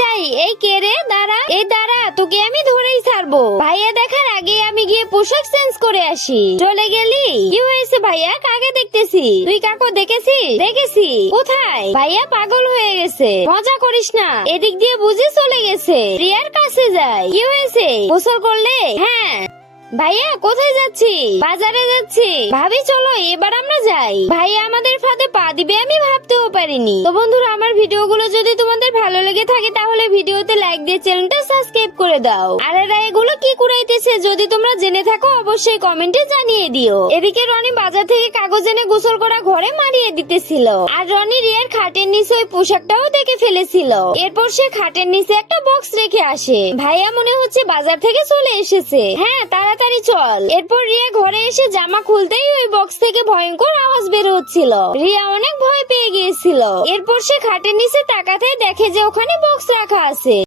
যাই। এই কে রে? দাঁড়া, এই দাঁড়া, তোকে আমি ধরেই ছাড়বো। ভাইয়া দেখার আগে আমি গিয়ে পোশাক চেঞ্জ করে আসি। চলে গেলি? কি হয়েছে ভাইয়া? কাকে দেখতেছি? তুই কাকো দেখেছিস? দেখেছি। কোথায়? ভাইয়া পাগল হয়ে গেছে। মজা করিস না, এদিক দিয়ে বুঝে চলে গেছে। রিয়ার কাছে যাই। কি হয়েছে? গোসল করলে? হ্যাঁ। ভাইয়া কোথায় যাচ্ছি? বাজারে যাচ্ছি। ভাবি চলো এবার আমরা যাই। ভাইয়া আমাদের ফাঁদে পা দিবে আমি ভাবতেও পারিনি। তো বন্ধুরা, আমার ভিডিওগুলো যদি তোমাদের ভালো লেগে থাকে তাহলে ভিডিওতে লাইক দিয়ে চ্যানেলটা সাবস্ক্রাইব করে দাও। আর এরা এগুলো কি কুড়াইতেছে যদি তোমরা জেনে থাকো অবশ্যই কমেন্টে জানিয়ে দিও। এদিকে রনি বাজার থেকে কাগজ এনে গোসল করা ঘরে মারিয়ে দিতেছিল। আর রনি রিয়ার খাটের নিচে ওই পোশাকটাও দেখে ফেলেছিল। এরপর সে খাটের নিচে একটা বক্স রেখে আসে। ভাইয়া মনে হচ্ছে বাজার থেকে চলে এসেছে। হ্যাঁ, তাড়াতাড়ি চল। এরপর রিয়া ঘরে এসে জামা খুলতেই ওই বক্স থেকে ভয়ঙ্কর আওয়াজ বের হচ্ছিল। রিয়া অনেক ভয় পেয়ে গিয়েছিল। এরপর সে খাটের নিচে তাকাতে দেখে যে ওখানে বক্স রাখা আছে।